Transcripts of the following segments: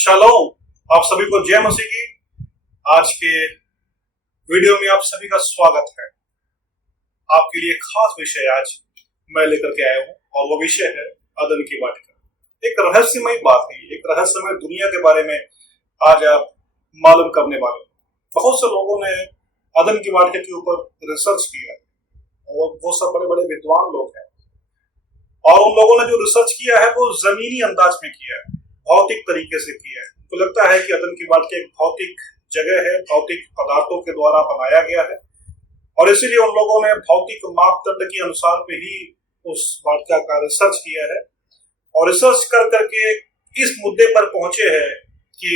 Shalom. आप सभी को जय मसीह की। आज के वीडियो में आप सभी का स्वागत है। आपके लिए खास विषय आज मैं लेकर के आया हूँ और वो विषय है अदन की वाटिका। एक रहस्यमय बात है, एक रहस्यमय दुनिया के बारे में आज आप मालूम करने वाले। बहुत से लोगों ने अदन की वाटिका के ऊपर रिसर्च किया और वो सब बड़े बड़े विद्वान लोग हैं और उन लोगों ने जो रिसर्च किया है वो जमीनी अंदाज में किया है, भौतिक तरीके से किया है। तो लगता है कि अदन की वाटिका एक भौतिक जगह है, भौतिक पदार्थों के द्वारा बनाया गया है और इसीलिए उन लोगों ने भौतिक मापदंड के अनुसार पे ही उस वाटिका का रिसर्च किया है और रिसर्च कर करके इस मुद्दे पर पहुंचे हैं कि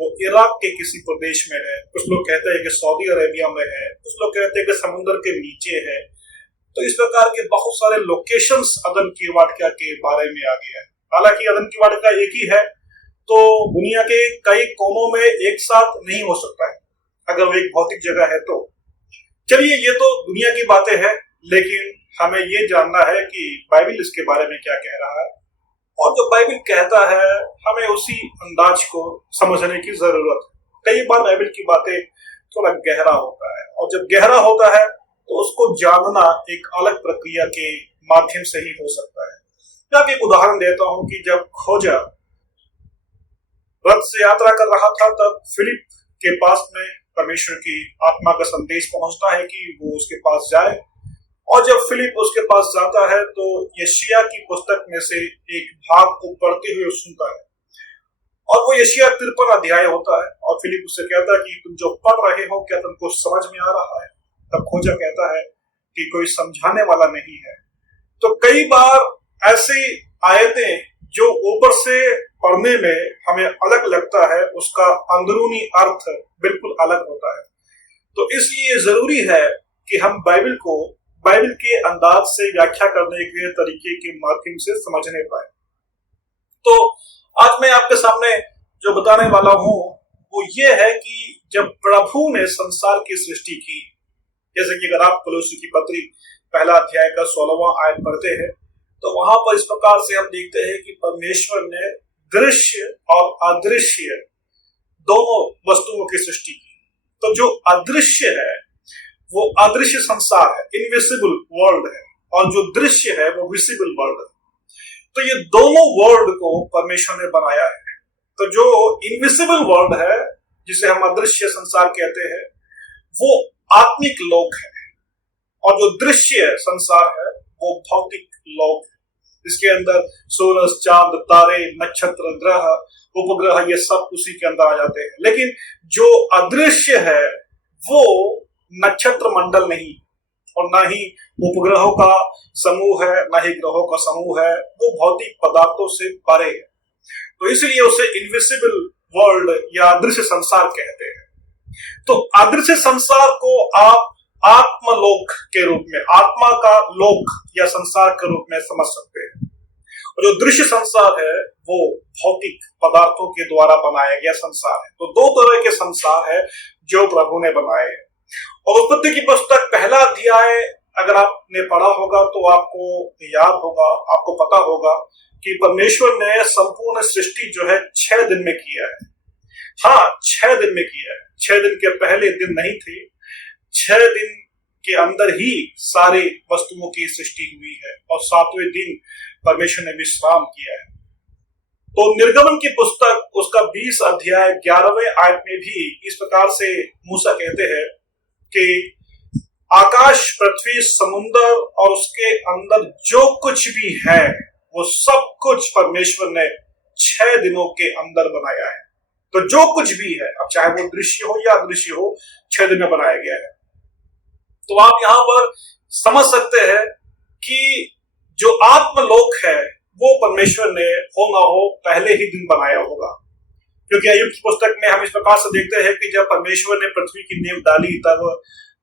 वो इराक के किसी प्रदेश में है। कुछ लोग कहते हैं कि सऊदी अरेबिया में है, कुछ लोग कहते हैं कि समुद्र के नीचे है। तो इस प्रकार के बहुत सारे लोकेशंस अदन की वाटिका के बारे में आ गया है। हालांकि अदन की वाटिका एक ही है तो दुनिया के कई कोनों में एक साथ नहीं हो सकता है अगर वो एक भौतिक जगह है तो। चलिए, ये तो दुनिया की बातें हैं, लेकिन हमें ये जानना है कि बाइबल इसके बारे में क्या कह रहा है और जो बाइबल कहता है हमें उसी अंदाज को समझने की जरूरत है। कई बार बाइबल की बातें थोड़ा गहरा होता है और जब गहरा होता है तो उसको जानना एक अलग प्रक्रिया के माध्यम से ही हो सकता है। मैं आपको एक उदाहरण देता हूं कि जब खोजा रथ से यात्रा कर रहा था तब फिलिप के पास में परमेश्वर की आत्मा का संदेश पहुंचता है कि वो उसके पास जाए और जब फिलिप उसके पास जाता है तो यशायाह की पुस्तक में से एक भाग को पढ़ते हुए सुनता है और वो यशायाह 53 अध्याय होता है और फिलिप उससे कहता है कि तुम जो पढ़ रहे हो क्या तुमको समझ में आ रहा है। तब खोजा कहता है कि कोई समझाने वाला नहीं है। तो कई बार ऐसी आयतें जो ऊपर से पढ़ने में हमें अलग लगता है उसका अंदरूनी अर्थ बिल्कुल अलग होता है। तो इसलिए जरूरी है कि हम बाइबल के अंदाज से व्याख्या करने के तरीके के माध्यम से समझने पाए। तो आज मैं आपके सामने जो बताने वाला हूं वो ये है कि जब प्रभु ने संसार की सृष्टि की, जैसे कि अगर आप कोलोसी की पत्री पहला अध्याय का 16वां आयत पढ़ते हैं तो वहां पर इस प्रकार से हम देखते हैं कि परमेश्वर ने दृश्य और अदृश्य दोनों वस्तुओं की सृष्टि की। तो जो अदृश्य है वो अदृश्य संसार है, इनविजिबल वर्ल्ड है, और जो दृश्य है वो विजिबल वर्ल्ड है। तो ये दोनों वर्ल्ड को परमेश्वर ने बनाया है। तो जो इनविजिबल वर्ल्ड है जिसे हम अदृश्य संसार कहते हैं वो आत्मिक लोक है और जो दृश्य संसार है वो भौतिक लोक है। इसके अंदर सूरज, चांद, तारे, नक्षत्र, ग्रह, उपग्रह ये सब उसी के अंदर आ जाते हैं। लेकिन जो अदृश्य है वो नक्षत्र मंडल नहीं और ना ही उपग्रहों का समूह है, ना ही ग्रहों का समूह है, वो भौतिक पदार्थों से परे है। तो इसलिए उसे इनविजिबल वर्ल्ड या अदृश्य संसार कहते हैं। तो अदृश्य संसार को आप आत्मलोक के रूप में, आत्मा का लोक या संसार के रूप में समझ सकते हैं। और जो दृश्य संसार है वो भौतिक पदार्थों के द्वारा बनाया गया संसार है। तो दो तरह के संसार है जो प्रभु ने बनाए। और उत्पत्ति की पुस्तक पहला अध्याय अगर आपने पढ़ा होगा तो आपको याद होगा, आपको पता होगा कि परमेश्वर ने संपूर्ण सृष्टि जो है 6 दिन में किया है। हाँ, 6 दिन में किया है। 6 दिन के पहले दिन नहीं थे, 6 दिन के अंदर ही सारे वस्तुओं की सृष्टि हुई है और 7वें दिन परमेश्वर ने विश्राम किया है। तो निर्गमन की पुस्तक उसका 20 अध्याय 11वें आयत में भी इस प्रकार से मूसा कहते हैं कि आकाश, पृथ्वी, समुद्र और उसके अंदर जो कुछ भी है वो सब कुछ परमेश्वर ने 6 दिनों के अंदर बनाया है। तो जो कुछ भी है, अब चाहे वो दृश्य हो या अदृश्य हो, 6 दिन में बनाया गया है। तो आप यहां पर समझ सकते हैं कि जो आत्मलोक है वो परमेश्वर ने हो ना हो पहले ही दिन बनाया होगा। क्योंकि अय्यूब की पुस्तक में हम इस प्रकार से देखते हैं कि जब परमेश्वर ने पृथ्वी की नींव डाली तब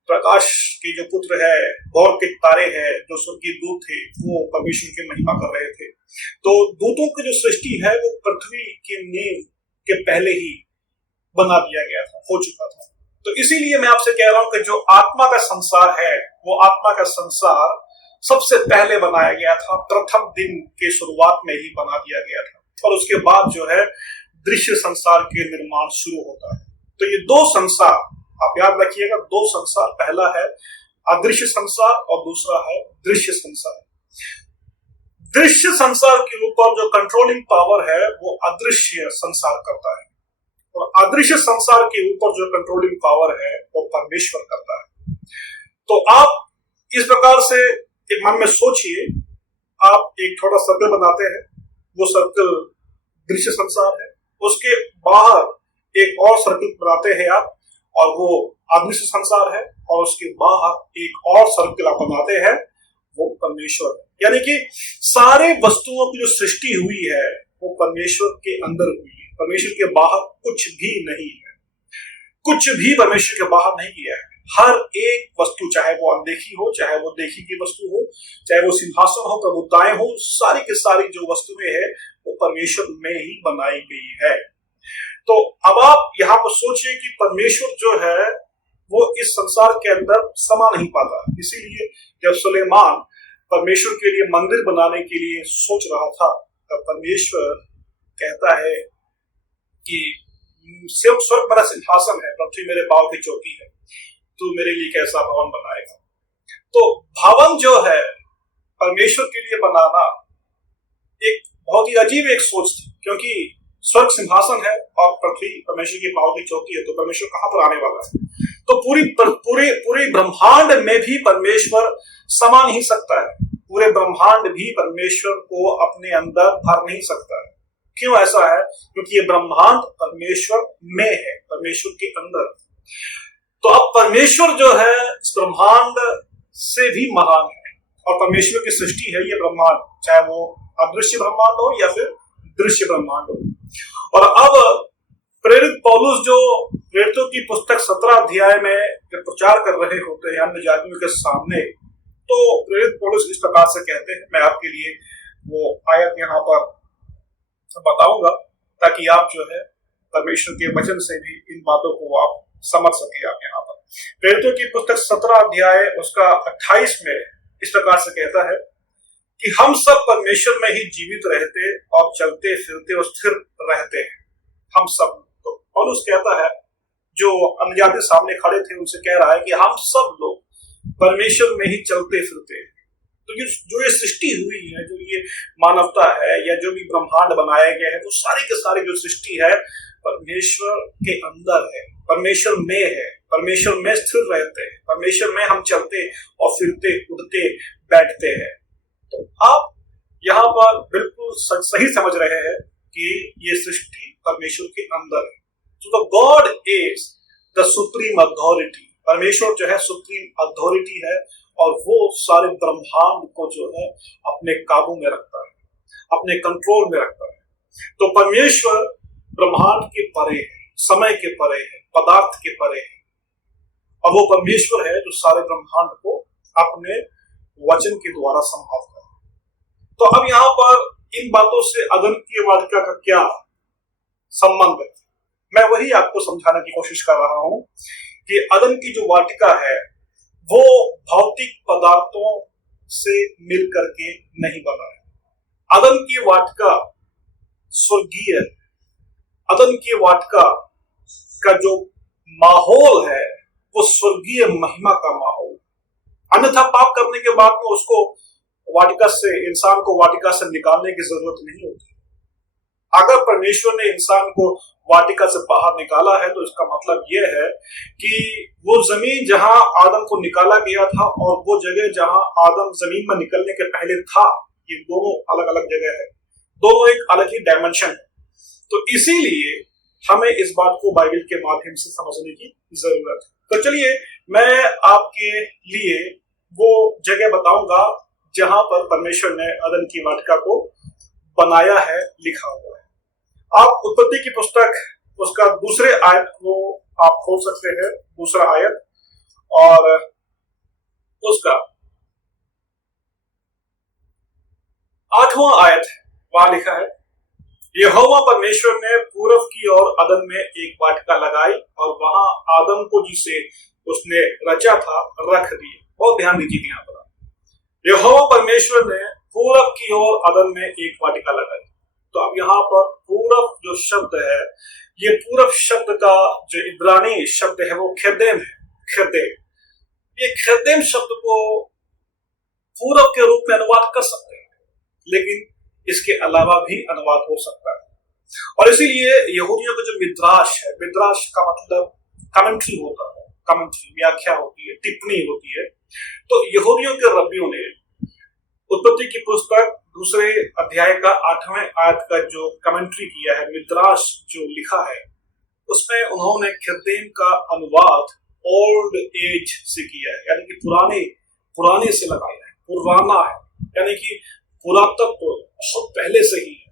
प्रकाश के जो पुत्र है, गौर के तारे हैं, जो स्वर्गीय दूत थे, वो परमेश्वर की महिमा कर रहे थे। तो दूतों की जो सृष्टि है वो पृथ्वी की नींव के पहले ही बना दिया गया था, हो चुका था। तो इसीलिए मैं आपसे कह रहा हूं कि जो आत्मा का संसार है वो आत्मा का संसार सबसे पहले बनाया गया था, प्रथम दिन के शुरुआत में ही बना दिया गया था। और उसके बाद जो है दृश्य संसार के निर्माण शुरू होता है। तो ये दो संसार आप याद रखिएगा, दो संसार, पहला है अदृश्य संसार और दूसरा है दृश्य संसार। दृश्य संसार के ऊपर जो कंट्रोलिंग पावर है वो अदृश्य संसार करता है, और अदृश्य संसार के ऊपर जो कंट्रोलिंग पावर है वो परमेश्वर करता है। तो आप इस प्रकार से एक मन में सोचिए, आप एक छोटा सर्कल बनाते हैं, वो सर्कल दृश्य संसार है, उसके बाहर एक और सर्कल बनाते हैं आप, और वो अदृश्य संसार है, और उसके बाहर एक और सर्कल आप बनाते हैं, वो परमेश्वर है। यानी कि सारे वस्तुओं की जो सृष्टि हुई है वो परमेश्वर के अंदर हुई है, परमेश्वर के बाहर कुछ भी नहीं है, कुछ भी परमेश्वर के बाहर नहीं किया है। हर एक वस्तु, चाहे वो अनदेखी हो, चाहे वो देखी की वस्तु हो, चाहे वो सिंहासन हो, प्रभुताएं हो, सारी की सारी जो वस्तुएं हैं वो परमेश्वर में ही बनाई गई है। तो अब आप यहाँ पर सोचिए कि परमेश्वर जो है वो इस संसार के अंदर समा नहीं पाता। इसीलिए जब सुलेमान परमेश्वर के लिए मंदिर बनाने के लिए सोच रहा था, तब परमेश्वर कहता है कि स्वर्ग मेरा सिंहासन है, पृथ्वी मेरे पांव की चौकी है, तू मेरे लिए कैसा भवन बनाएगा। तो भवन जो है परमेश्वर के लिए बनाना एक बहुत ही अजीब एक सोच थी, क्योंकि स्वर्ग सिंहासन है और पृथ्वी परमेश्वर की पांव की चौकी है, तो परमेश्वर कहां पर आने वाला है। तो पूरे ब्रह्मांड में भी परमेश्वर समा नहीं सकता है, पूरे ब्रह्मांड भी परमेश्वर को अपने अंदर भर नहीं सकता है। क्यों ऐसा है? क्योंकि ये ब्रह्मांड परमेश्वर में है, परमेश्वर के अंदर। तो अब परमेश्वर जो है इस ब्रह्मांड से भी महान है, और परमेश्वर की सृष्टि है ये ब्रह्मांड, चाहे वो अदृश्य ब्रह्मांड हो या फिर दृश्य ब्रह्मांड हो। और अब प्रेरित पौलुस जो प्रेरितों की पुस्तक 17 अध्याय में जब प्रचार कर रहे होते हैं अन्य जातियों के सामने, तो प्रेरित पौलुस इस प्रकार से कहते हैं। मैं आपके लिए वो आयत यहाँ पर बताऊंगा ताकि आप जो है परमेश्वर के वचन से भी इन बातों को आप समझ सके। आप यहाँ पर प्रेरितों की पुस्तक 17 अध्याय उसका 28 में इस प्रकार से कहता है कि हम सब परमेश्वर में ही जीवित रहते और चलते फिरते और स्थिर रहते हैं, हम सब। तो पौलुस कहता है, जो अन्यजाति सामने खड़े थे उनसे कह रहा है कि हम सब लोग परमेश्वर में ही चलते फिरते हैं। तो ये जो ये सृष्टि हुई है, जो ये मानवता है या जो भी ब्रह्मांड बनाया गया है, वो सारी के सारी जो सृष्टि है परमेश्वर के अंदर है, परमेश्वर में है, परमेश्वर में स्थिर रहते हैं, परमेश्वर में हम चलते और फिरते उठते बैठते हैं। तो आप यहाँ पर बिल्कुल सही समझ रहे हैं कि ये सृष्टि परमेश्वर के अंदर है। तो God is the supreme authority, परमेश्वर जो है सुप्रीम अथॉरिटी है, और वो सारे ब्रह्मांड को जो है अपने काबू में रखता है, अपने कंट्रोल में रखता है। तो परमेश्वर ब्रह्मांड के परे है, समय के परे है, पदार्थ के परे है, और वो परमेश्वर है जो सारे ब्रह्मांड को अपने वचन के द्वारा संभालता है। तो अब यहाँ पर इन बातों से अदन की वाटिका का क्या संबंध है, मैं वही आपको समझाने की कोशिश कर रहा हूं कि अदन की जो वाटिका है वो भौतिक पदार्थों से मिल करके नहीं बना है। अदन की वाटिका स्वर्गीय है, अदन की वाटिका का जो माहौल है वो स्वर्गीय महिमा का माहौल। अन्यथा पाप करने के बाद में उसको वाटिका से, इंसान को वाटिका से निकालने की जरूरत नहीं होती। अगर परमेश्वर ने इंसान को वाटिका से बाहर निकाला है तो इसका मतलब यह है कि वो जमीन जहां आदम को निकाला गया था और वो जगह जहां आदम जमीन में निकलने के पहले था, ये दोनों अलग अलग जगह है, दोनों एक अलग ही डायमेंशन है। तो इसीलिए हमें इस बात को बाइबल के माध्यम से समझने की जरूरत है। तो चलिए मैं आपके लिए वो जगह बताऊंगा जहां पर परमेश्वर ने अदन की वाटिका को बनाया है, लिखा हुआ है। आप उत्पत्ति की पुस्तक उसका दूसरे आयत को आप खोल सकते हैं, दूसरा आयत, और उसका 8वां आयत वहां लिखा है, यहोवा परमेश्वर ने पूरब की ओर अदन में एक वाटिका लगाई और वहां आदम को जिसे उसने रचा था रख दी। बहुत ध्यान दीजिए यहाँ पर, यहोवा परमेश्वर ने पूरब की ओर अदन में एक वाटिका लगाई। तो अब यहाँ पर पूरब जो जो शब्द है, ये पूरब शब्द का जो इब्रानी शब्द है वो खेदेम है, खेदेम। ये खेदेम शब्द को पूरब के रूप में अनुवाद कर सकते हैं, लेकिन इसके अलावा भी अनुवाद हो सकता है। और इसीलिए यहूदियों का जो मिद्राश है, मिद्राश का मतलब कमेंट्री होता है, कमेंट्री व्याख्या होती है, टिप्पणी होती है। तो यहूदियों के रब्बियों ने उत्पत्ति की पुस्तक 2 अध्याय का 8वें आयत का जो कमेंट्री किया है, मिद्राश जो लिखा है, उसमें उन्होंने खिद्देम का अनुवाद ओल्ड एज से किया है, यानी कि पुराने से लगाया है, पुराना है, यानी कि पुरातत्व बहुत पहले से ही है।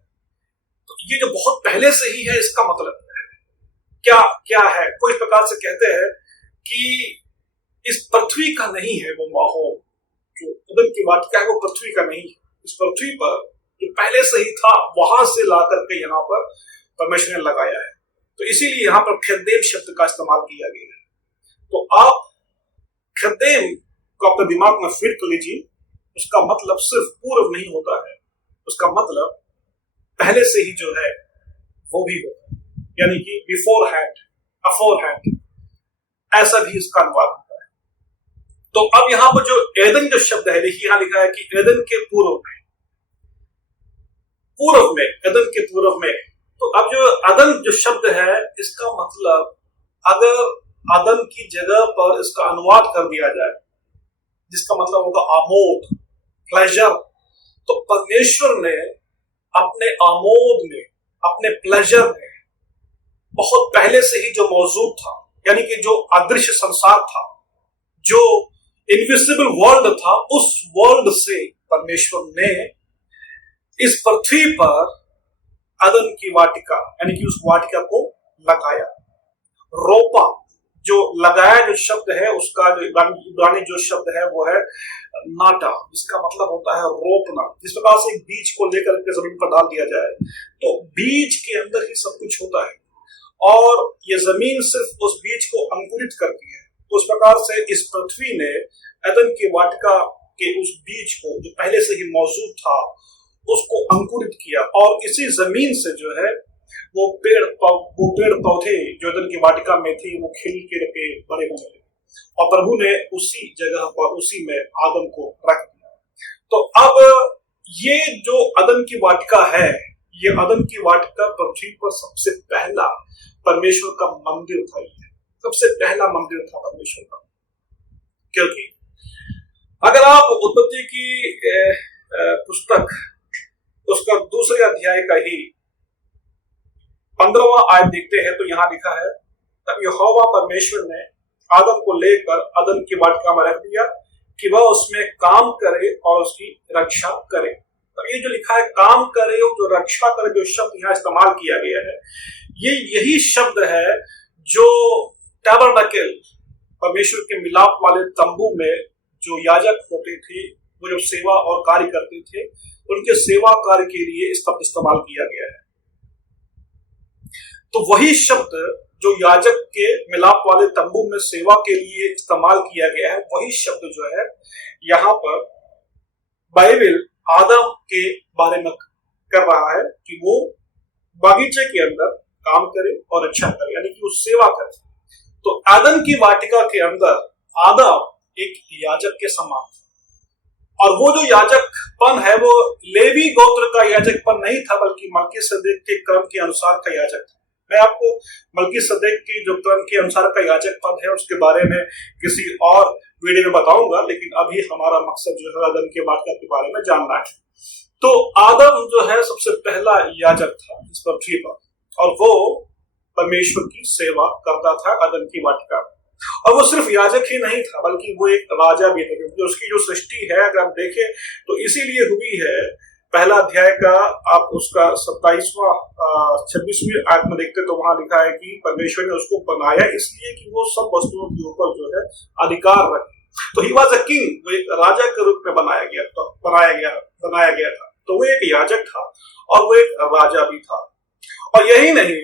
तो ये जो बहुत पहले से ही है, इसका मतलब क्या है? कोई प्रकार से कहते हैं कि इस पृथ्वी का नहीं है वो माहौल, जो एदन की वाटिका है वो पृथ्वी का नहीं है। इस पृथ्वी पर जो पहले से ही था, वहां से ला करके यहाँ पर परमेश्वर ने लगाया है। तो इसीलिए यहाँ पर खिद्देम शब्द का इस्तेमाल किया गया है। तो आप खिद्देम को अपने दिमाग में फिट कर लीजिए। उसका मतलब सिर्फ पूर्व नहीं होता है, उसका मतलब पहले से ही जो है वो भी होता है, यानी कि बिफोर हैंड, अफोर हैंड, ऐसा भी इसका अनुवाद होता है। तो अब यहाँ पर जो एदन जो शब्द है, देखिए यहाँ लिखा है कि एदन के पूर्व में, एदन के पूर्व में। तो अब जो अदन जो शब्द है, इसका मतलब अगर अदन की जगह पर इसका अनुवाद कर दिया जाए, जिसका मतलब होगा आमोद, प्लेजर, तो परमेश्वर ने अपने आमोद में, अपने प्लेजर में बहुत पहले से ही जो मौजूद था, यानी कि जो अदृश्य संसार था, जो इनविजिबल वर्ल्ड था, उस वर्ल्ड से परमेश्वर ने इस पृथ्वी पर अदन की वाटिका, यानी कि उस वाटिका को लगाया, रोपा। जो लगाया जो शब्द है, उसका जो इब्रानी जो शब्द है वो है नाटा, जिसका मतलब होता है रोपना। जिस प्रकार से एक बीज को लेकर के जमीन पर डाल दिया जाए, तो बीज के अंदर ही सब कुछ होता है, और ये जमीन सिर्फ उस बीज को अंकुरित करती है। तो उस प्रकार से इस पृथ्वी ने एदन की वाटिका के उस बीज को, जो पहले से ही मौजूद था, उसको अंकुरित किया, और इसी जमीन से जो है वो पेड़ पौधे जो एदन की वाटिका में थे, वो खिल के बड़े होने लगे, और प्रभु ने उसी जगह पर, उसी में आदम को रख दिया। तो अब ये जो अदन की वाटिका है, ये अदन की वाटिका पृथ्वी पर सबसे पहला परमेश्वर का मंदिर था। ये सबसे पहला मंदिर था परमेश्वर का। क्योंकि अगर आप उत्पत्ति की पुस्तक उसका 2 अध्याय का ही 15वां आयत देखते हैं, तो यहाँ लिखा है, तब यहोवा परमेश्वर ने आदम को लेकर अदन की वाटिका में रख दिया कि वह उसमें काम करे और उसकी रक्षा करे। तो ये जो लिखा है काम करे और जो रक्षा करे, जो शब्द यहाँ इस्तेमाल किया गया है, ये यही शब्द है जो टैबरनेकल, परमेश्वर के मिलाप वाले तंबू में जो याजक होते थे, वो जब सेवा और कार्य करते थे, उनके सेवा कार्य के लिए इस शब्द इस्तेमाल किया गया है। तो वही शब्द जो याजक के मिलाप वाले तंबू में सेवा के लिए इस्तेमाल किया गया है, वही शब्द जो है यहाँ पर बाइबल आदम के बारे में कर रहा है कि वो बागीचे के अंदर काम करे और अच्छा करे, यानी कि वो सेवा करे। तो आदम की वाटिका के अंदर आदम एक याजक के समान, और वो जो याजकपन है वो लेवी गोत्र का याजकपन नहीं था, बल्कि मलकीसदेक के क्रम के अनुसार का याजक था। मैं आपको मलकीसदेक की जो क्रम के अनुसार का याजकपद है उसके बारे में किसी और वीडियो में बताऊंगा, लेकिन अभी हमारा मकसद जो है आदम के वाटिका के बारे में जानना है। तो आदम जो है सबसे पहला याजक था इस पृथ्वी पर, और वो परमेश्वर की सेवा करता था आदम की वाटिका में। और वो सिर्फ याजक ही नहीं था, बल्कि वो एक राजा भी था, क्योंकि उसकी जो सृष्टि है अगर हम देखें तो इसीलिए हुई है। पहला अध्याय का आप उसका 27वां 26वीं आयत में देखते तो वहां लिखा है कि परमेश्वर ने उसको बनाया इसलिए कि वो सब वस्तुओं के ऊपर जो है अधिकार रखे। तो ही वाज अ किंग, वो एक राजा के रूप में बनाया गया था। तो वो एक याजक था और वो एक राजा भी था। और यही नहीं,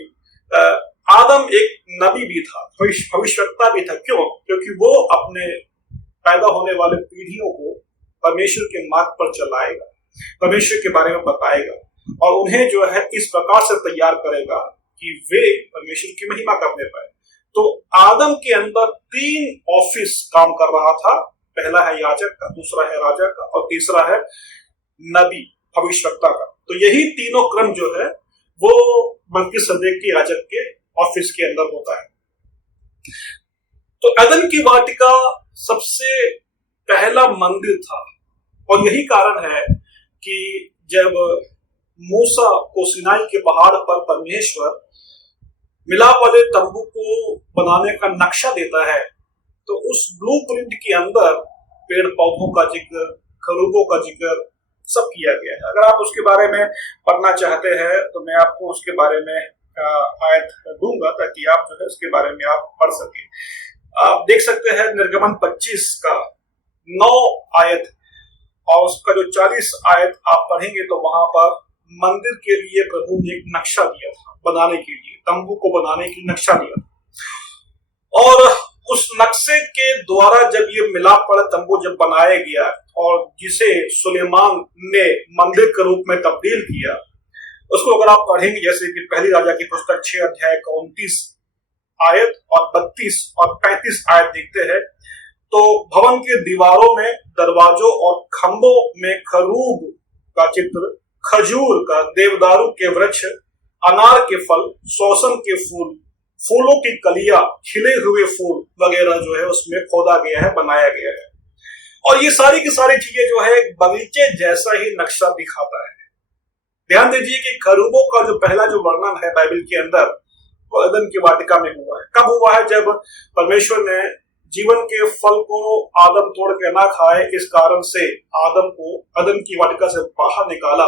आदम एक नबी भी था, भविष्यवक्ता भी था। क्यों? क्योंकि वो अपने पैदा होने वाले पीढ़ियों को परमेश्वर के मार्ग पर चलाएगा, परमेश्वर के बारे में बताएगा। और उन्हें जो है इस प्रकार से तैयार करेगा कि वे परमेश्वर की महिमा करने पाए। तो आदम के अंदर 3 ऑफिस काम कर रहा था। पहला है याजक का, दूसरा है राजा का और तीसरा है नबी भविष्यवक्ता का। तो यही तीनों क्रम जो है वो मलिकिसदेक के याजक के ऑफिस के अंदर होता है। तो एदन की वाटिका सबसे पहला मंदिर था और यही कारण है कि जब मूसा को सिनाई के पहाड़ पर परमेश्वर मिलाप वाले तंबू को बनाने का नक्शा देता है, तो उस ब्लूप्रिंट के अंदर पेड़ पौधों का जिक्र, खरूबों का जिक्र सब किया गया है। अगर आप उसके बारे में पढ़ना चाहते हैं तो मैं आपको उसके बारे में आयत दूंगा ताकि आप जो है उसके बारे में आप पढ़ सके। आप देख सकते हैं निर्गमन 25 का 9 आयत और उसका जो 40 आयत आप पढ़ेंगे तो वहां पर मंदिर के लिए प्रभु ने एक नक्शा दिया था बनाने के लिए, तंबू को बनाने की नक्शा दिया था। और उस नक्शे के द्वारा जब ये मिलाप वाला तंबू जब बनाया गया और जिसे सुलेमान ने मंदिर के रूप में तब्दील किया, उसको अगर आप पढ़ेंगे जैसे कि पहली राजा की पुस्तक 6 अध्याय का 29 आयत और 32 और 35 आयत देखते हैं, तो भवन के दीवारों में, दरवाजों और खंभों में खरूब का चित्र, खजूर का, देवदारू के वृक्ष, अनार के फल, सोसन के फूल, फूलों की कलियां, खिले हुए फूल वगैरह जो है उसमें खोदा गया है, बनाया गया है। और ये सारी की सारी चीजें जो है बगीचे जैसा ही नक्शा दिखाता है। ध्यान दीजिए कि खरूबों का जो पहला जो वर्णन है बाइबल के अंदर वो एदन की वाटिका में हुआ है। कब हुआ है? जब परमेश्वर ने जीवन के फल को आदम तोड़ के ना खाए, इस कारण से आदम को एदन की वाटिका से बाहर निकाला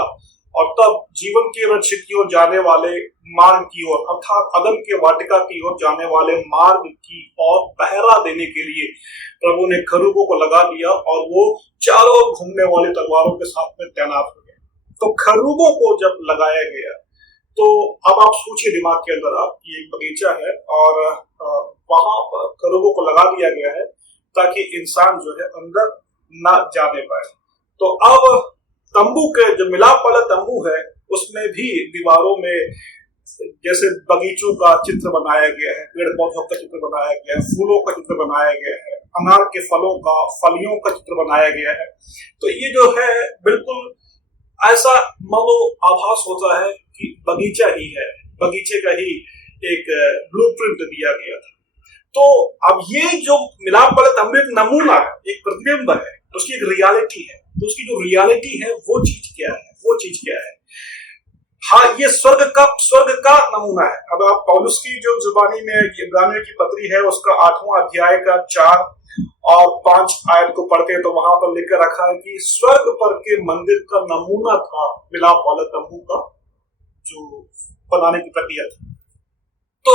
और तब जीवन के वृक्ष की ओर जाने वाले मार्ग की ओर अर्थात एदन के वाटिका की ओर जाने वाले मार्ग की ओर पहरा देने के लिए प्रभु ने खरूबों को लगा दिया और वो चारों ओर घूमने वाली तलवारों के साथ में तैनात हो गए। तो खरूबों को जब लगाया गया तो अब आप सोचिए दिमाग के अंदर आप ये एक बगीचा है और वहां पर खरूबों को लगा दिया गया है ताकि इंसान जो है अंदर ना जाने पाए। तो अब तंबू के जो मिलाप वाला तंबू है उसमें भी दीवारों में जैसे बगीचों का चित्र बनाया गया है, पेड़ पौधों का चित्र बनाया गया है, फूलों का चित्र बनाया गया है, अनार के फलों का, फलियों का चित्र बनाया गया है। तो ये जो है बिल्कुल ऐसा मानो आभास होता है कि बगीचा ही है, बगीचे का ही एक ब्लूप्रिंट दिया गया था। तो अब ये जो मिलाप वाला तंबू एक नमूना है, एक प्रतिबिंब है, उसकी एक रियलिटी है। तो उसकी जो रियलिटी है वो चीज क्या है? वो चीज क्या है? हाँ, ये स्वर्ग का नमूना है। अब आप पौलुस की जो जुबानी में इब्रानियों की पत्री है उसका 8वां अध्याय का 4 और 5 आयत को पढ़ते हैं तो वहां पर लिखकर रखा है कि स्वर्ग पर के मंदिर का नमूना था मिलाप वाला तंबू का जो बनाने की प्रक्रिया थी। तो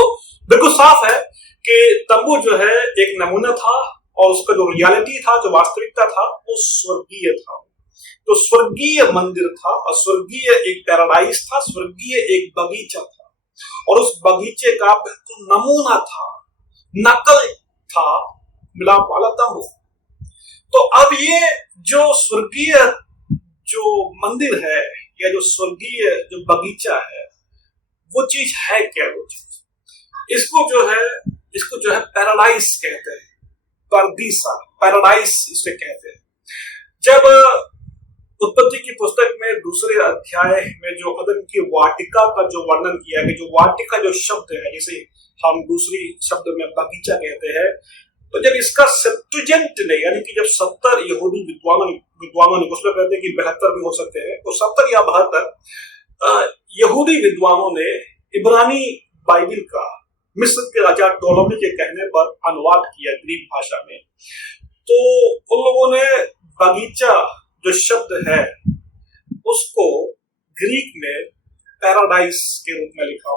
बिल्कुल साफ है कि तंबू जो है एक नमूना था और उसका जो रियलिटी था, जो वास्तविकता था, वो स्वर्गीय था। तो स्वर्गीय मंदिर था और स्वर्गीय एक पैराडाइज था, स्वर्गीय एक बगीचा था और उस बगीचे का बिल्कुल नमूना था, नकल था मिलाप वाला तंबू। तो अब ये जो स्वर्गीय जो मंदिर है या जो स्वर्गीय जो बगीचा है वो चीज है क्या? वो चीज इसको जो है पैराडाइज कहते हैं, परदीसा, पैराडाइज इसे कहते हैं। जब उत्पत्ति की पुस्तक में 2 अध्याय में जो एदन की वाटिका का जो वर्णन किया गया, जो वाटिका जो शब्द है जिसे हम दूसरी शब्द में बगीचा कहते हैं, तो जब इसका सेप्टुजेंट ने यानी कि जब 70 यहूदी विद्वानों ने, उसमें कहते हैं कि 72 भी हो सकते हैं, तो 70 या 72 यहूदी विद्वानों ने इब्रानी बाइबल का मिस्र के राजा टोलमी के कहने पर अनुवाद किया ग्रीक भाषा में। तो उन लोगों ने बगीचा जो शब्द है उसको ग्रीक में पैराडाइस के रूप में लिखा,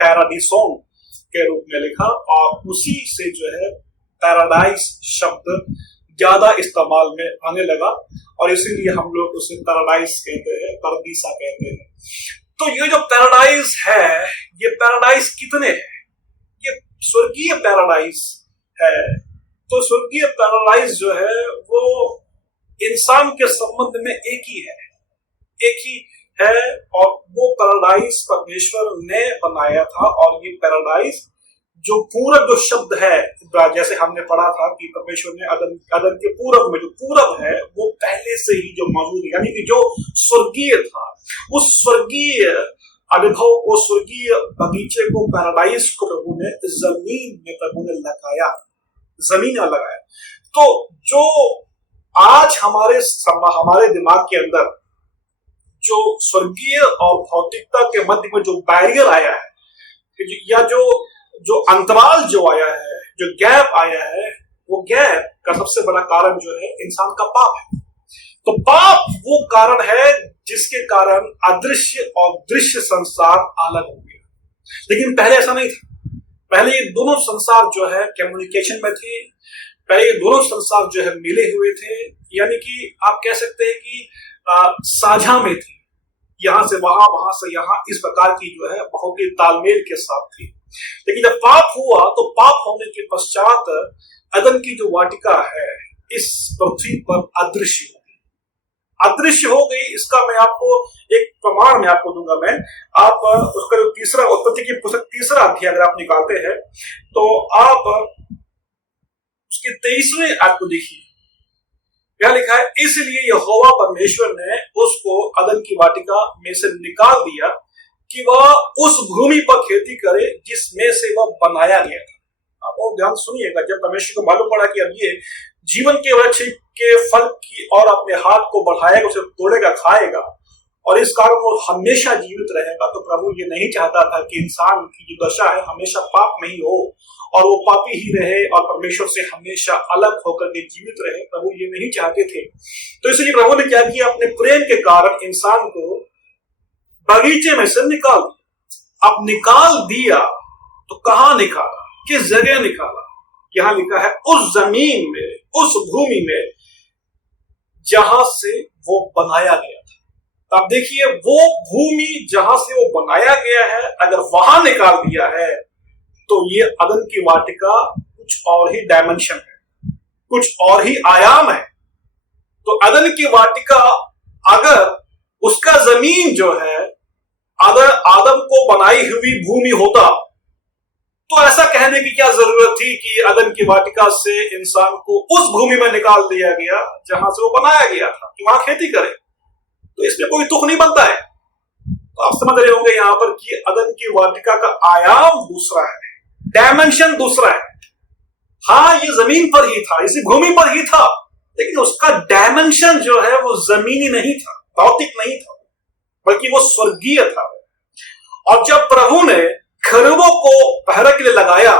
पैराडिसोन के रूप में लिखा और उसी से जो है पैराडाइस शब्द ज्यादा इस्तेमाल में आने लगा और इसीलिए हम लोग उसे पैराडाइस कहते हैं, परदीसा कहते हैं। तो ये जो पैराडाइस है, ये पैराडाइस कितने हैं? ये स्वर्गीय पैराडाइस है। तो स्वर्गीय पैराडाइस जो है वो इंसान के संबंध में एक ही है और वो पैराडाइज परमेश्वर ने बनाया था। और ये पैराडाइज जो पूरब जो शब्द है, जैसे हमने पढ़ा था कि परमेश्वर ने अदन के पूरब में, जो पूरब है वो पहले से ही जो मौजूद है, यानी कि जो स्वर्गीय था, उस स्वर्गीय अनुभव को, स्वर्गीय बगीचे को, पैराडाइज को प्रभु ने जमीन में प्रभु ने लगाया, जमीन में लगाया। तो जो आज हमारे दिमाग के अंदर जो स्वर्गीय और भौतिकता के मध्य में जो बैरियर आया है, या जो अंतराल जो आया है, जो गैप आया है, वो गैप का सबसे बड़ा कारण जो है इंसान का पाप है। तो पाप वो कारण है जिसके कारण अदृश्य और दृश्य संसार अलग हो गया। लेकिन पहले ऐसा नहीं था। पहले ये दोनों संसार जो है कम्युनिकेशन में थे, पहले ये दोनों संसार जो है मिले हुए थे, यानी कि आप कह सकते हैं कि साझा में थे, यहां से वहां, वहां से यहां, इस प्रकार की जो है बहुत ही तालमेल के साथ थी। लेकिन जब पाप हुआ तो पाप होने के पश्चात अदन की जो वाटिका है इस पृथ्वी पर अदृश्य हो गई, अदृश्य हो गई। इसका मैं आपको एक प्रमाण में आपको दूंगा। मैं आप उसका जो तीसरा उत्पत्ति की पुस्तक तीसरा अध्याय अगर आप निकालते हैं तो आप उसके 23वें आयत को देखिए। क्या लिखा है? इसलिए यहोवा परमेश्वर ने उसको अदन की वाटिका में से निकाल दिया कि वह उस भूमि पर खेती करे जिसमें से वह बनाया गया था। आप वो ध्यान सुनिएगा, जब परमेश्वर को मालूम पड़ा कि अब ये जीवन के वृक्ष के फल की और अपने हाथ को बढ़ाएगा, उसे तोड़ेगा, खाएगा और इस कारण वो हमेशा जीवित रहेगा, तो प्रभु ये नहीं चाहता था कि इंसान की जो दशा है हमेशा पाप में ही हो और वो पापी ही रहे और परमेश्वर से हमेशा अलग होकर के जीवित रहे। प्रभु ये नहीं चाहते थे। तो इसलिए प्रभु ने क्या किया? अपने प्रेम के कारण इंसान को बगीचे में से निकाल दिया। अब निकाल दिया तो कहां निकाला, किस जगह निकाला? यहां लिखा है उस जमीन में, उस भूमि में जहां से वो बनाया गया था। अब देखिए, वो भूमि जहां से वो बनाया गया है, अगर वहां निकाल दिया है तो ये अदन की वाटिका कुछ और ही डायमेंशन है, कुछ और ही आयाम है। तो अदन की वाटिका अगर उसका जमीन जो है अगर आदम को बनाई हुई भूमि होता तो ऐसा कहने की क्या जरूरत थी कि अदन की वाटिका से इंसान को उस भूमि में निकाल दिया गया जहां से वो बनाया गया था कि वहां खेती करे। तो इसमें कोई तुक नहीं बनता है। तो आप समझ रहे होंगे यहां पर कि अदन की वाटिका का आयाम दूसरा है, डायमेंशन दूसरा है। हाँ, ये जमीन पर ही था, इसी भूमि पर ही था, लेकिन उसका डायमेंशन जो है वो जमीनी नहीं था, भौतिक नहीं था, बल्कि वो स्वर्गीय था। और जब प्रभु ने खरूबों को पहरे के लिए लगाया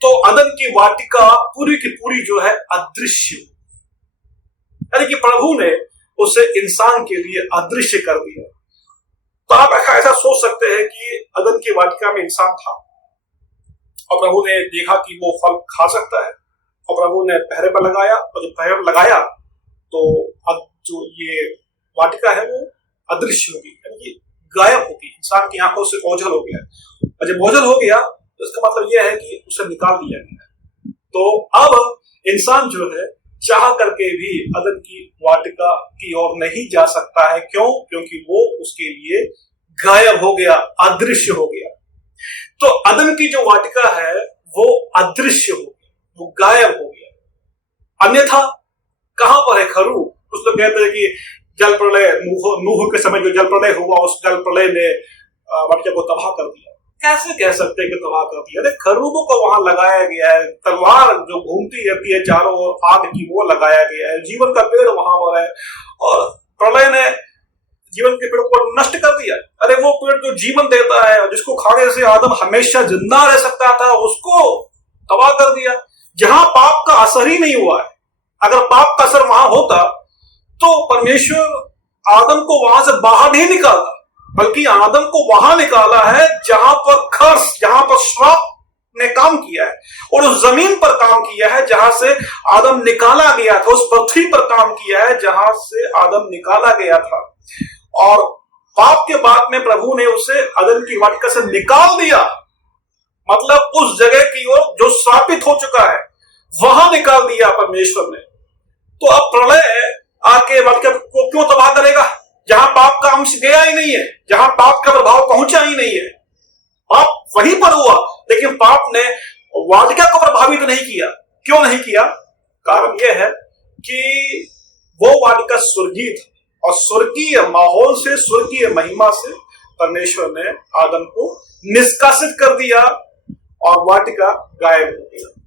तो अदन की वाटिका पूरी की पूरी जो है अदृश्य, यानी कि प्रभु ने उसे इंसान के लिए अदृश्य कर दिया। तो आप ऐसा सोच सकते हैं कि अदन की वाटिका में इंसान था और प्रभु ने देखा कि वो फल खा सकता है और प्रभु ने पहरे पर लगाया, और जब पहरे पर लगाया तो अब जो ये वाटिका है वो अदृश्य होगी, यानी कि गायब होगी, इंसान की आंखों से ओझल हो गया। और जब ओझल हो गया तो इसका मतलब यह है कि उसे निकाल दिया गया। तो अब इंसान जो है चाह करके भी अदन की वाटिका की ओर नहीं जा सकता है। क्यों? क्योंकि वो उसके लिए गायब हो गया, अदृश्य हो गया। तो अदन की जो वाटिका है वो अदृश्य हो गया, वो गायब हो गया। अन्यथा कहां पर है खरूब? कुछ लोग कहते हैं कि जल प्रलय, नूह के समय जो जल प्रलय हुआ, उस जल प्रलय ने वाटिका को तबाह कर दिया। कैसे कह सकते हैं कि तबाह कर दिया? अरे खरूबों को वहां लगाया गया है, तलवार जो घूमती रहती है चारों ओर आग की वो लगाया गया है, जीवन का पेड़ वहां पर है और प्रलय ने जीवन के पेड़ को नष्ट कर दिया। अरे वो पेड़ जो जीवन देता है और जिसको खाने से आदम हमेशा जिंदा रह सकता था, उसको तबाह कर दिया। जहां पाप का असर ही नहीं हुआ है। अगर पाप का असर वहां होता तो परमेश्वर आदम को वहां से बाहर नहीं निकालता, बल्कि आदम को वहां निकाला है जहां पर खर्च, जहां पर श्राप ने काम किया है, और उस जमीन पर काम किया है जहां से आदम निकाला गया था, उस पृथ्वी पर काम किया है जहां से आदम निकाला गया था। और पाप के बाद में प्रभु ने उसे अदन की वाटिका से निकाल दिया, मतलब उस जगह की ओर जो श्रापित हो चुका है वहां निकाल दिया परमेश्वर ने। तो अब प्रलय आके वाटिका को क्यों तबाह करेगा? जहां पाप का अंश गया ही नहीं है, जहां पाप का प्रभाव पहुंचा ही नहीं है। पाप वहीं पर हुआ, लेकिन पाप ने वाटिका को प्रभावित नहीं किया। क्यों नहीं किया? कारण यह है कि वो वाटिका स्वर्गीय था, और स्वर्गीय माहौल से, स्वर्गीय महिमा से परमेश्वर ने आदम को निष्कासित कर दिया और वाटिका गायब हो गई।